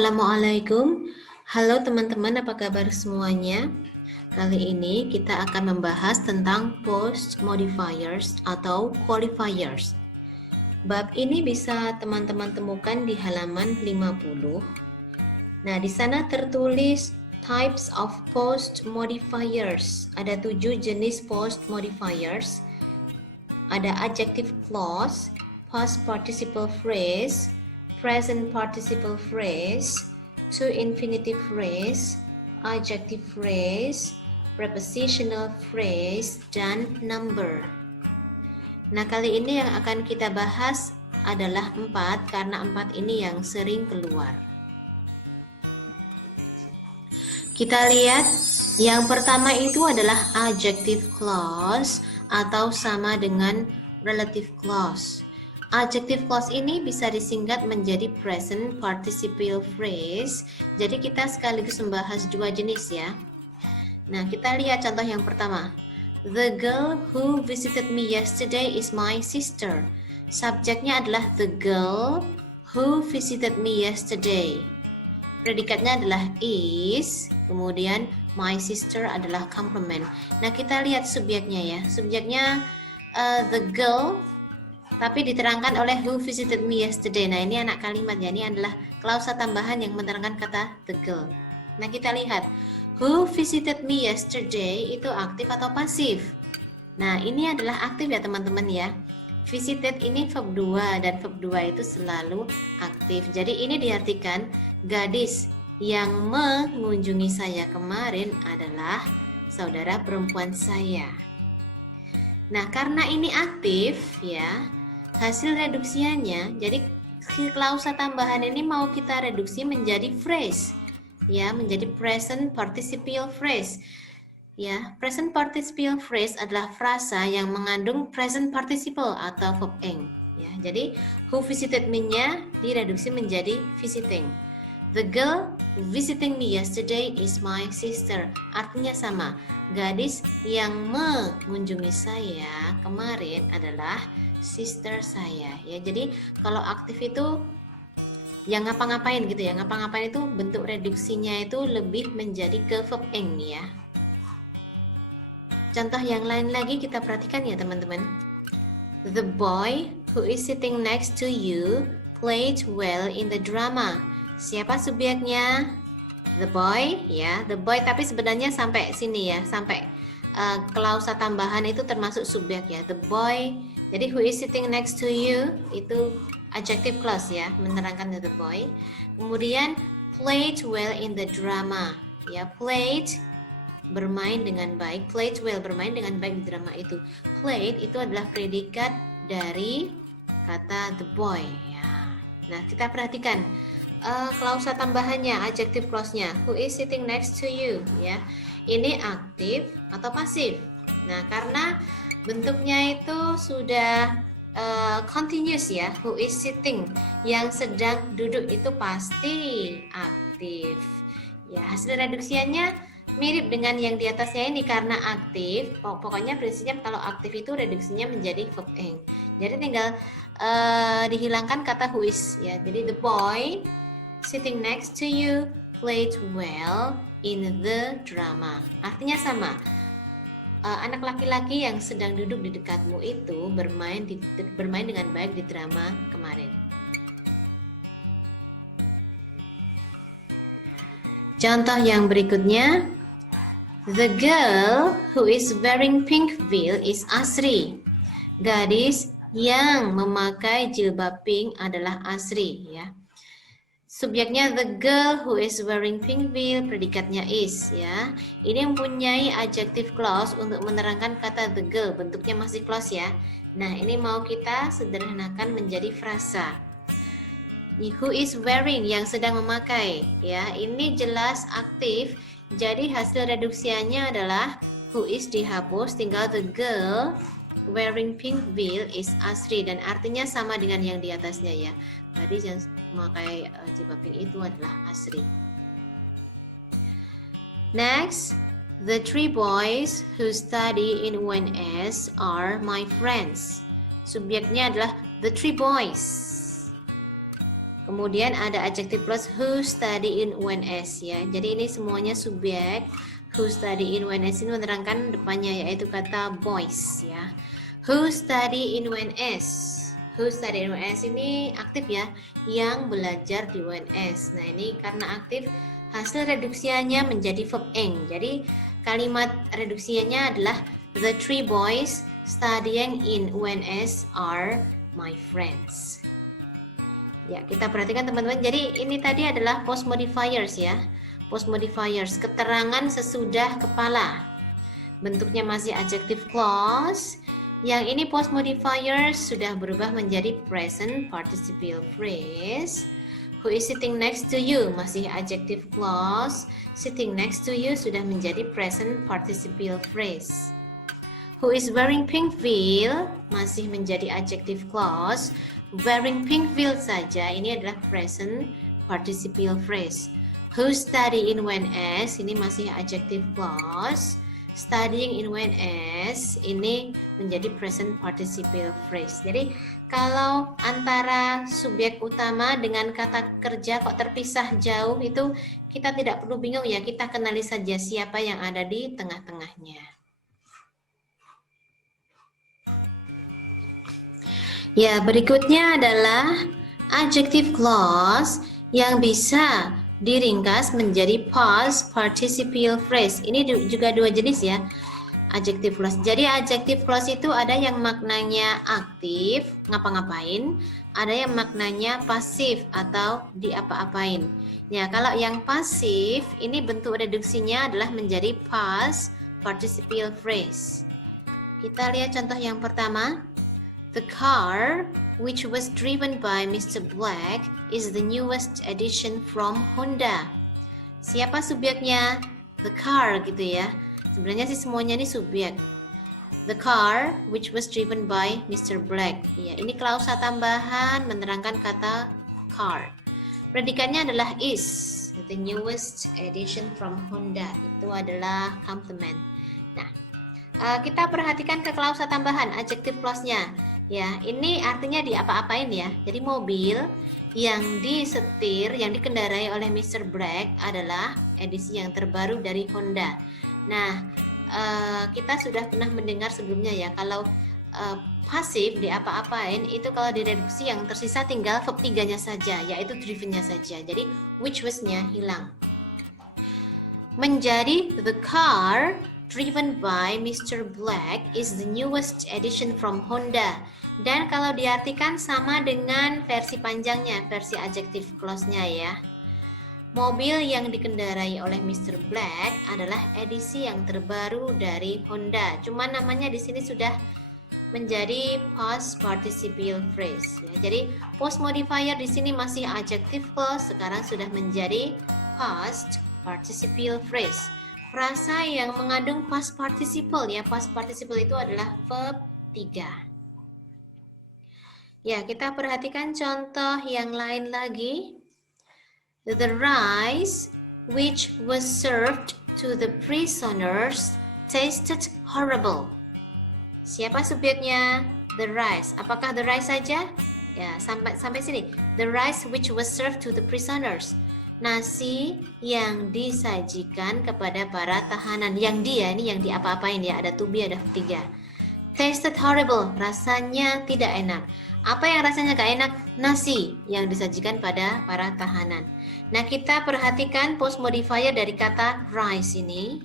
Assalamualaikum. Halo teman-teman, apa kabar semuanya? Kali ini kita akan membahas tentang post modifiers atau qualifiers. Bab ini bisa teman-teman temukan di halaman 50. Nah, di sana tertulis types of post modifiers. Ada 7 jenis post modifiers. Ada adjective clause, past participle phrase, present participle phrase, to infinitive phrase, adjective phrase, prepositional phrase, dan number. Nah, kali ini yang akan kita bahas adalah 4 karena 4 ini yang sering keluar. Kita lihat yang pertama itu adalah adjective clause atau sama dengan relative clause. Adjective clause ini bisa disingkat menjadi present participle phrase. Jadi kita sekaligus membahas 2 jenis ya. Nah, kita lihat contoh yang pertama. The girl who visited me yesterday is my sister. Subjeknya adalah the girl who visited me yesterday. Predikatnya adalah is, kemudian my sister adalah complement. Nah, kita lihat subjeknya ya. Subjeknya the girl, tapi diterangkan oleh who visited me yesterday. Nah, ini anak kalimat ya. Ini adalah klausa tambahan yang menerangkan kata the girl. Nah, kita lihat. Who visited me yesterday itu aktif atau pasif? Nah, ini adalah aktif ya teman-teman ya. Visited ini verb 2 dan verb 2 itu selalu aktif. Jadi ini diartikan gadis yang mengunjungi saya kemarin adalah saudara perempuan saya. Nah, karena ini aktif ya, hasil reduksiannya, jadi klausa tambahan ini mau kita reduksi menjadi phrase, ya, menjadi present participle phrase. Ya, present participle phrase adalah frasa yang mengandung present participle atau verb ing. Ya, jadi who visited me-nya direduksi menjadi visiting. The girl visiting me yesterday is my sister. Artinya sama. Gadis yang mengunjungi saya kemarin adalah sister saya. Ya, jadi kalau aktif itu yang ngapa-ngapain gitu ya. Ngapa-ngapain itu bentuk reduksinya itu lebih menjadi ke verb ing ya. Contoh yang lain lagi kita perhatikan ya teman-teman. The boy who is sitting next to you played well in the drama. Siapa subjeknya? The boy ya, the boy, tapi sebenarnya sampai sini ya, sampai klausa tambahan itu termasuk subjek ya, the boy. Jadi who is sitting next to you itu adjective clause ya, menerangkan the boy. Kemudian played well in the drama ya, played bermain dengan baik, played well bermain dengan baik di drama itu. Played itu adalah predikat dari kata the boy ya. Nah, kita perhatikan klausa tambahannya, adjective clause-nya, who is sitting next to you ya. Ini aktif atau pasif. Nah, karena bentuknya itu sudah continuous ya, who is sitting, yang sedang duduk itu pasti aktif. Ya, hasil reduksiannya mirip dengan yang di atasnya ini karena aktif. Pokoknya prinsipnya kalau aktif itu reduksinya menjadi verb ing. Jadi tinggal dihilangkan kata who is ya. Jadi the boy sitting next to you played well in the drama. Artinya sama. Anak laki-laki yang sedang duduk di dekatmu itu bermain dengan baik di drama kemarin. Contoh yang berikutnya, the girl who is wearing pink veil is Asri. Gadis yang memakai jilbab pink adalah Asri ya. Subjeknya the girl who is wearing pink veil, predikatnya is ya. Ini mempunyai adjective clause untuk menerangkan kata the girl, bentuknya masih clause ya. Nah, ini mau kita sederhanakan menjadi frasa. Who is wearing, yang sedang memakai ya. Ini jelas aktif. Jadi hasil reduksiannya adalah who is dihapus, tinggal the girl wearing pink veil is Asri, dan artinya sama dengan yang di atasnya ya. Tadi yang memakai jilbab pink itu adalah Asri. Next, the 3 boys who study in UNS are my friends. Subjeknya adalah the 3 boys. Kemudian ada adjective clause who study in UNS ya. Jadi ini semuanya subjek. Who study in UNS ini menerangkan depannya yaitu kata boys ya. Who study in UNS. Who study in UNS ini aktif ya, yang belajar di UNS. Nah, ini karena aktif hasil reduksiannya menjadi verb ing. Jadi kalimat reduksiannya adalah the three boys studying in UNS are my friends. Ya, kita perhatikan teman-teman. Jadi ini tadi adalah post modifiers ya. Post modifiers, keterangan sesudah kepala. Bentuknya masih adjective clause. Yang ini post modifiers sudah berubah menjadi present participial phrase. Who is sitting next to you masih adjective clause. Sitting next to you sudah menjadi present participial phrase. Who is wearing pink veil masih menjadi adjective clause. Wearing pink veil saja ini adalah present participial phrase. Who study in UNS ini masih adjective clause. Studying in UNS ini menjadi present participial phrase. Jadi kalau antara subjek utama dengan kata kerja kok terpisah jauh itu kita tidak perlu bingung ya, kita kenali saja siapa yang ada di tengah-tengahnya. Ya, berikutnya adalah adjective clause yang bisa diringkas menjadi past participial phrase. Ini juga dua jenis ya, adjective clause. Jadi adjective clause itu ada yang maknanya aktif, ngapa-ngapain, ada yang maknanya pasif atau diapa-apain. Ya, kalau yang pasif ini bentuk reduksinya adalah menjadi past participial phrase. Kita lihat contoh yang pertama. The car, which was driven by Mr. Black, is the newest addition from Honda. Siapa subjeknya? The car gitu ya. Sebenarnya sih semuanya ini subjek. The car, which was driven by Mr. Black. Ya, ini klausa tambahan menerangkan kata car. Predikatnya adalah is. The newest addition from Honda. Itu adalah complement. Nah, kita perhatikan ke klausa tambahan, adjective clause-nya. Ya, ini artinya diapa-apain ya. Jadi mobil yang disetir, yang dikendarai oleh Mr. Black adalah edisi yang terbaru dari Honda. Nah, kita sudah pernah mendengar sebelumnya ya, kalau pasif diapa-apain itu kalau direduksi yang tersisa tinggal verb 3-nya saja, yaitu driven-nya saja. Jadi which was-nya hilang. Menjadi the car driven by Mr. Black is the newest addition from Honda. Dan kalau diartikan sama dengan versi panjangnya, versi adjective clause-nya ya. Mobil yang dikendarai oleh Mr. Black adalah edisi yang terbaru dari Honda. Cuma namanya di sini sudah menjadi past participial phrase ya. Jadi post modifier di sini masih adjective clause, sekarang sudah menjadi past participial phrase. Frasa yang mengandung past participle ya. Past participle itu adalah verb 3. Ya, kita perhatikan contoh yang lain lagi. The rice which was served to the prisoners tasted horrible. Siapa subjeknya? The rice. Apakah the rice saja? Ya, sampai sini. The rice which was served to the prisoners. Nasi yang disajikan kepada para tahanan. Yang dia ini yang diapa-apain ya, ada to be, ada 3. Tasted horrible, rasanya tidak enak. Apa yang rasanya gak enak? Nasi yang disajikan pada para tahanan. Nah, kita perhatikan post modifier dari kata rice ini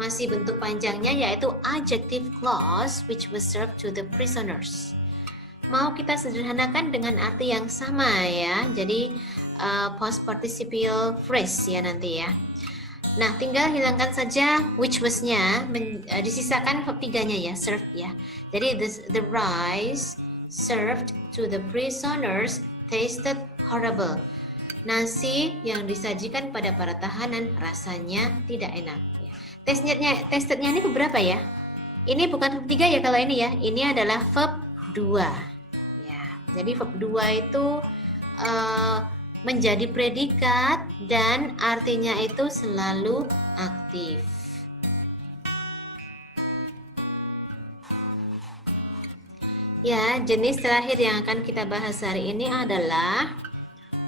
masih bentuk panjangnya yaitu adjective clause which was served to the prisoners. Mau kita sederhanakan dengan arti yang sama ya. Jadi past participial phrase ya nanti ya. Nah, tinggal hilangkan saja which was-nya, disisakan verb 3-nya ya, served ya. Jadi the rice served to the prisoners tasted horrible. Nasi yang disajikan pada para tahanan rasanya tidak enak. Testednya ini berapa ya? Ini bukan verb 3 ya kalau ini ya. Ini adalah verb 2. Ya, jadi verb 2 itu menjadi predikat dan artinya itu selalu aktif. Ya, jenis terakhir yang akan kita bahas hari ini adalah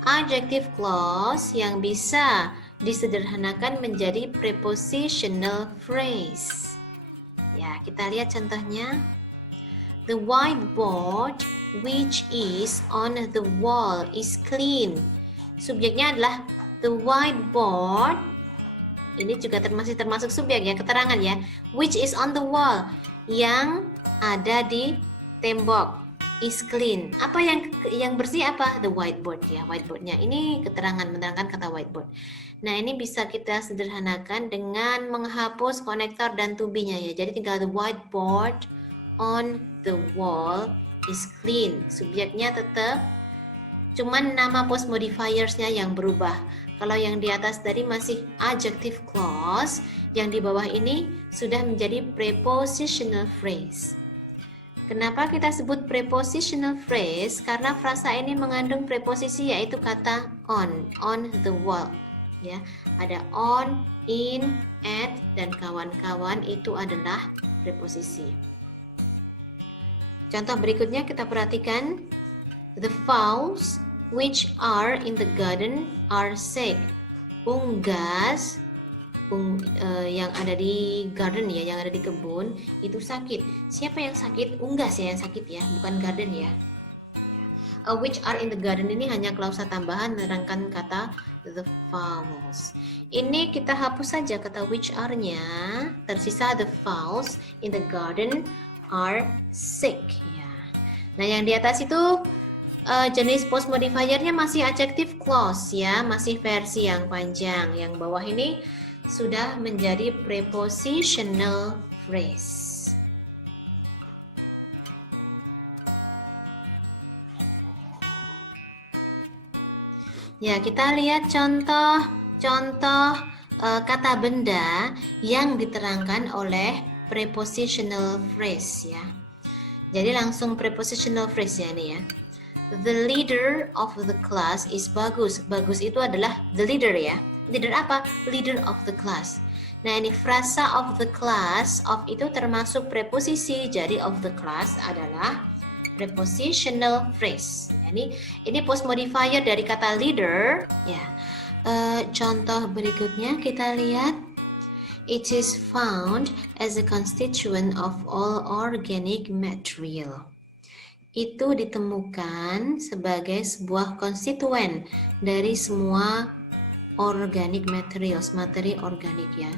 adjective clause yang bisa disederhanakan menjadi prepositional phrase. Ya, kita lihat contohnya. The whiteboard which is on the wall is clean. Subjeknya adalah the whiteboard. Ini juga termasuk subjek ya, keterangan ya. Which is on the wall, yang ada di tembok, is clean. Apa yang bersih apa? The whiteboard ya, whiteboardnya. Ini keterangan menerangkan kata whiteboard. Nah, ini bisa kita sederhanakan dengan menghapus konektor dan to be-nya ya. Jadi tinggal the whiteboard on the wall is clean. Subjeknya tetap, cuman nama post modifiersnya yang berubah. Kalau yang di atas tadi masih adjective clause, yang di bawah ini sudah menjadi prepositional phrase. Kenapa kita sebut prepositional phrase? Karena frasa ini mengandung preposisi, yaitu kata on the wall. Ya, ada on, in, at, dan kawan-kawan itu adalah preposisi. Contoh berikutnya kita perhatikan. The fowls which are in the garden are sick. Unggas yang ada di garden ya, yang ada di kebun itu sakit. Siapa yang sakit? Unggas ya yang sakit ya, bukan garden ya. Which are in the garden ini hanya klausa tambahan menerangkan kata the fowls. Ini kita hapus saja kata which are-nya. Tersisa the fowls in the garden are sick ya. Nah, yang di atas itu jenis post modifiernya masih adjective clause ya, masih versi yang panjang. Yang bawah ini sudah menjadi prepositional phrase. Ya, kita lihat contoh kata benda yang diterangkan oleh prepositional phrase ya. Jadi langsung prepositional phrase ya ini ya. The leader of the class is Bagus. Bagus itu adalah the leader ya. Leader apa? Leader of the class. Nah, ini frasa of the class, of itu termasuk preposisi. Jadi of the class adalah prepositional phrase. Ini post modifier dari kata leader ya. Contoh berikutnya kita lihat. It is found as a constituent of all organic material. Itu ditemukan sebagai sebuah konstituen dari semua organic materials, materi organik ya.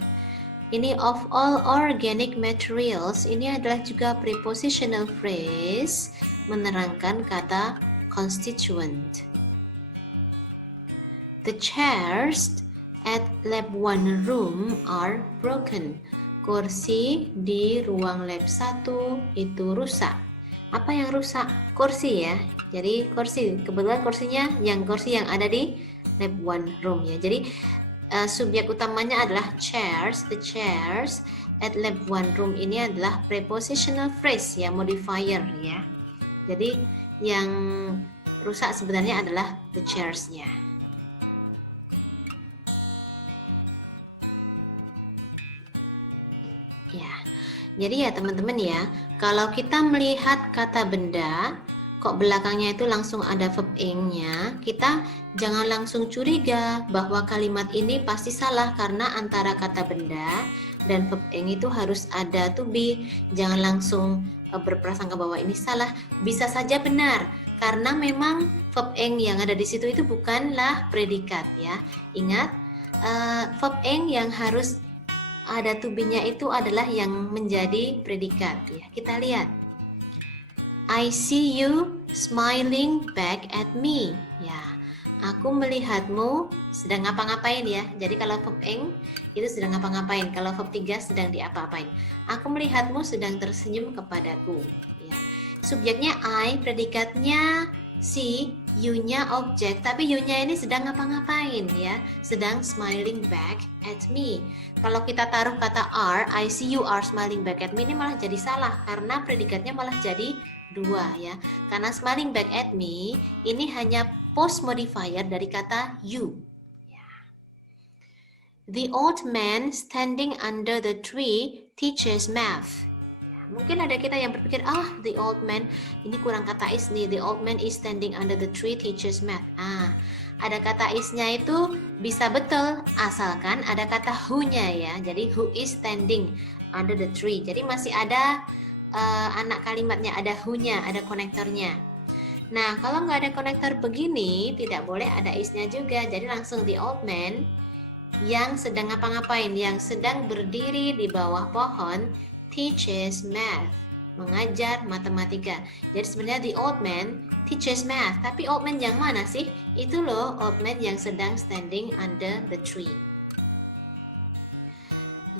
Ini of all organic materials ini adalah juga prepositional phrase menerangkan kata constituent. The chairs at lab 1 room are broken. Kursi di ruang lab 1 itu rusak. Apa yang rusak? Kursi ya. Jadi kursi, kebetulan kursinya kursi yang ada di lab 1 room ya. Jadi subjek utamanya adalah chairs. The chairs at lab 1 room ini adalah prepositional phrase ya, modifier ya. Jadi yang rusak sebenarnya adalah the chairs-nya. Ya, jadi ya teman-teman ya, kalau kita melihat kata benda, kok belakangnya itu langsung ada verb ing-nya, kita jangan langsung curiga bahwa kalimat ini pasti salah karena antara kata benda dan verb ing itu harus ada to be. Jangan langsung berprasangka bahwa ini salah, bisa saja benar karena memang verb ing yang ada di situ itu bukanlah predikat ya. Ingat, verb ing yang harus ada to be-nya itu adalah yang menjadi predikat ya. Kita lihat. I see you smiling back at me. Ya, aku melihatmu sedang ngapa-ngapain ya. Jadi kalau verb ing itu sedang ngapa-ngapain. Kalau verb 3 sedang diapa-apain. Aku melihatmu sedang tersenyum kepadaku. Ya. Subjeknya I, predikatnya see, you-nya objek, tapi you-nya ini sedang ngapa-ngapain ya, sedang smiling back at me. Kalau kita taruh kata are, I see you are smiling back at me, ini malah jadi salah karena predikatnya malah jadi 2 ya. Karena smiling back at me ini hanya post modifier dari kata you. The old man standing under the tree teaches math. Mungkin ada kita yang berpikir, the old man, ini kurang kata is nih, the old man is standing under the tree teaches math. Ada kata is-nya itu bisa betul, asalkan ada kata who-nya ya. Jadi who is standing under the tree. Jadi masih ada anak kalimatnya, ada who-nya, ada konektornya. Nah, kalau nggak ada konektor begini, tidak boleh ada is-nya juga. Jadi langsung the old man yang sedang ngapa-ngapain, yang sedang berdiri di bawah pohon, teaches math, mengajar matematika. Jadi sebenarnya the old man teaches math, tapi old man yang mana sih? Itu loh old man yang sedang standing under the tree.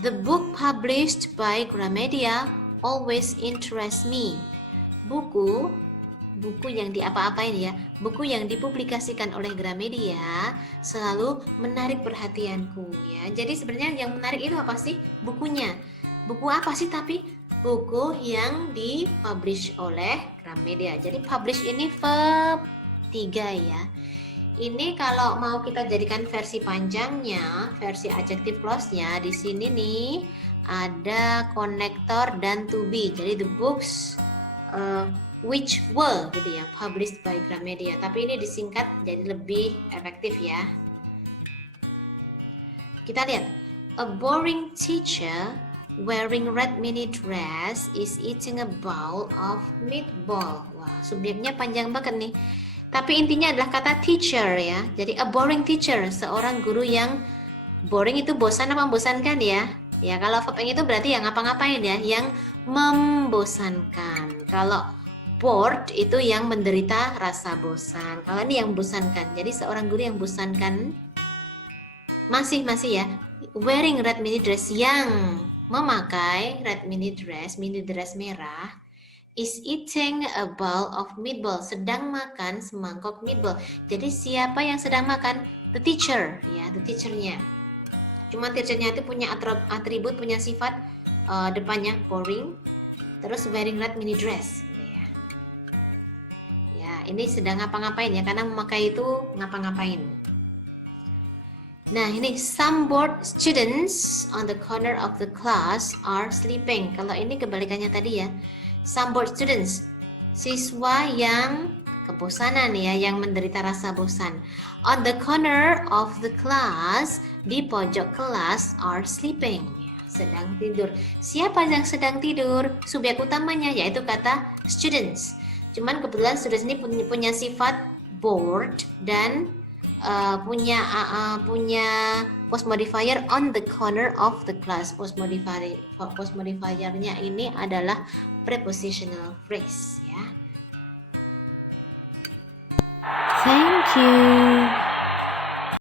The book published by Gramedia always interests me. Buku yang diapa-apain ya, buku yang dipublikasikan oleh Gramedia selalu menarik perhatianku ya. Jadi sebenarnya yang menarik itu apa sih? Bukunya. Buku apa sih tapi? Buku yang dipublish oleh Gramedia. Jadi publish ini verb 3 ya. Ini kalau mau kita jadikan versi panjangnya, versi adjective clause-nya di sini nih ada konektor dan to be. Jadi the books which were gitu ya, published by Gramedia. Tapi ini disingkat jadi lebih efektif ya. Kita lihat, a boring teacher wearing red mini dress is eating a bowl of meatball. Wah, subjeknya panjang banget nih. Tapi intinya adalah kata teacher ya. Jadi a boring teacher, seorang guru yang boring itu bosan apa membosankan ya? Ya kalau verb itu berarti yang ngapa-ngapain ya, yang membosankan. Kalau bored itu yang menderita rasa bosan. Kalau ini yang membosankan. Jadi seorang guru yang membosankan masih ya. Wearing red mini dress, yang memakai red mini dress merah, is eating a bowl of meatball, sedang makan semangkok meatball. Jadi siapa yang sedang makan? The teacher ya, the teachernya. Cuma teachernya itu punya atribut, punya sifat depannya boring, terus wearing red mini dress. Ya, ini sedang ngapa-ngapain ya, karena memakai itu ngapa-ngapain. Nah, ini some bored students on the corner of the class are sleeping. Kalau ini kebalikannya tadi ya. Some bored students, siswa yang kebosanan ya, yang menderita rasa bosan. On the corner of the class, di pojok kelas, are sleeping. Sedang tidur. Siapa yang sedang tidur? Subjek utamanya yaitu kata students. Cuman kebetulan students ini punya sifat bored dan punya post modifier on the corner of the class. Post modifiernya ini adalah prepositional phrase ya. Thank you.